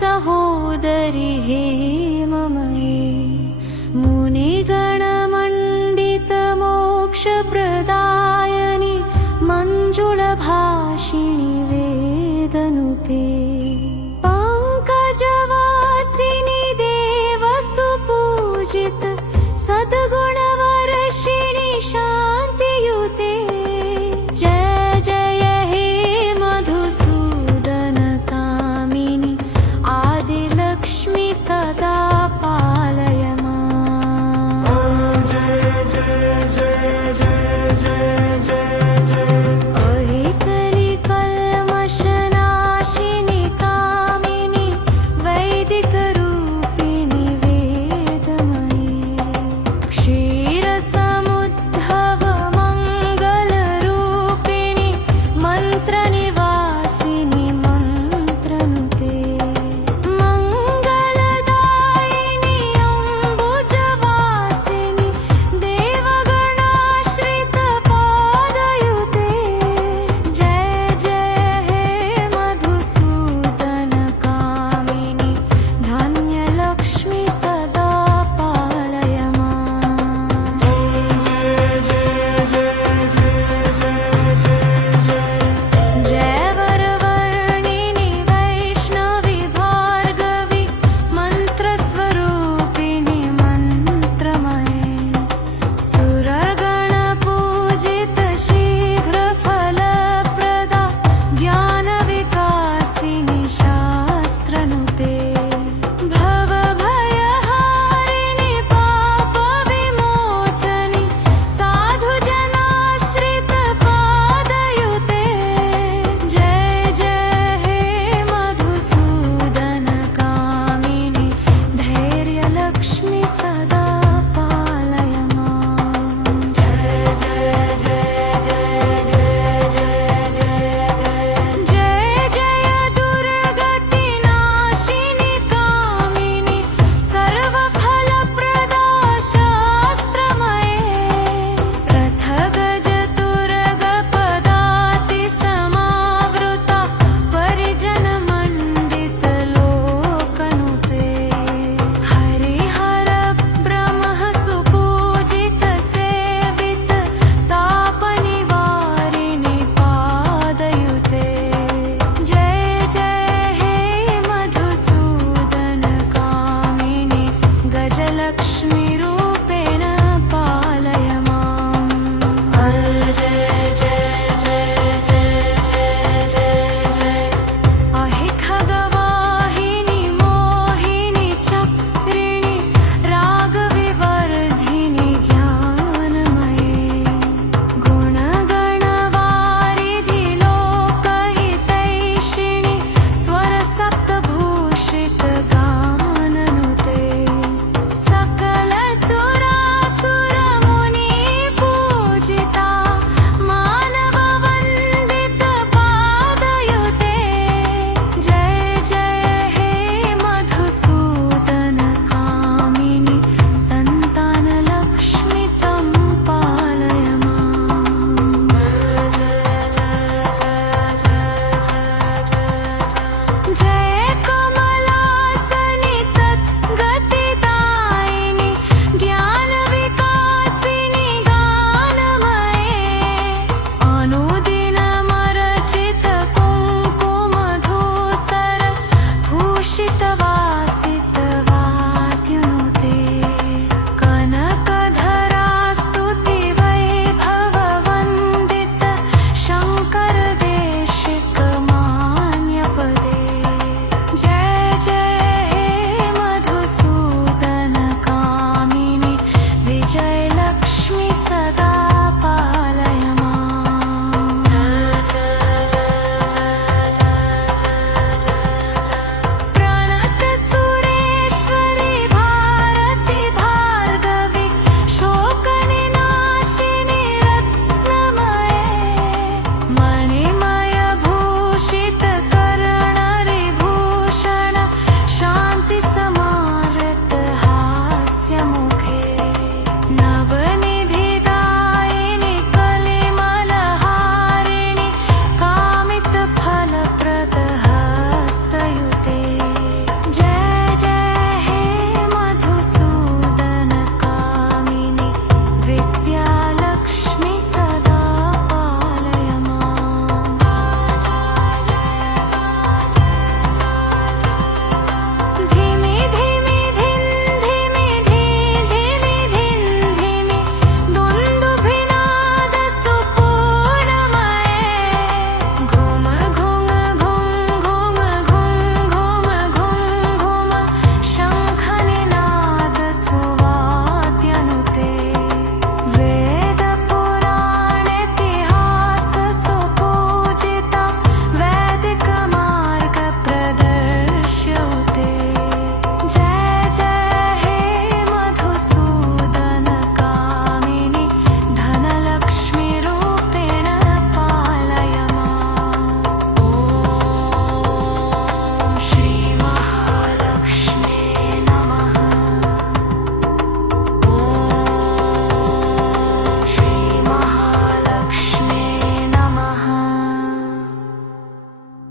सहोदरि हेममये मुनिगणमण्डितमोक्षप्रदायनि मञ्जुलभाषिणि वेदनुते पङ्कजवासिनि देवसुपूजित सद्गुणवर्षिणि शान्तियुते जय जय हे मधुसूदन कामिनि आदिलक्ष्मी सदा पालय मां। जय जय जय जय जय जय जय अहि कलिकल्मषनाशिनि कामिनि वैदिकरूपिणि वेदमयी क्षीरसमुद्भव मङ्गलरूपिणि मन्त्रनिवासिनि मन्त्रनुते मङ्गलदायिनि अम्बुजवासिनि देवगणाश्रितपादयुते जय जय हे मधुसूदन कामिनि धन्यलक्ष्मी सदा पालय मां। जय जय जय जय जय जय जय वरवर्णिनि वैष्णवि भार्गवि मन्त्रस्वरूपिणि मन्त्रमये सुरगणपूजित शीघ्रफलप्रदा ज्ञानविकासिनि शास्त्रनुते भवभयहारिणि पापविमोचनि साधुजनाश्रितपादयुते जय जय हे मधुसूदन कामिनि धैर्यलक्ष्मी सदा पालय मां। जय जय जय जय जय जय जय जय जय दुर्गतिनाशिनि कामिनि सर्वफलप्रदा शास्त्रमये रथगजतुरगपदातिसमावृता परिजनमण्डितलोकनुते हरिहर ब्रह्मः सुपूजित सेवित तापनिवारिणि पादयुते जय जय हे मधुसूदन कामिनि गजलक्ष्मी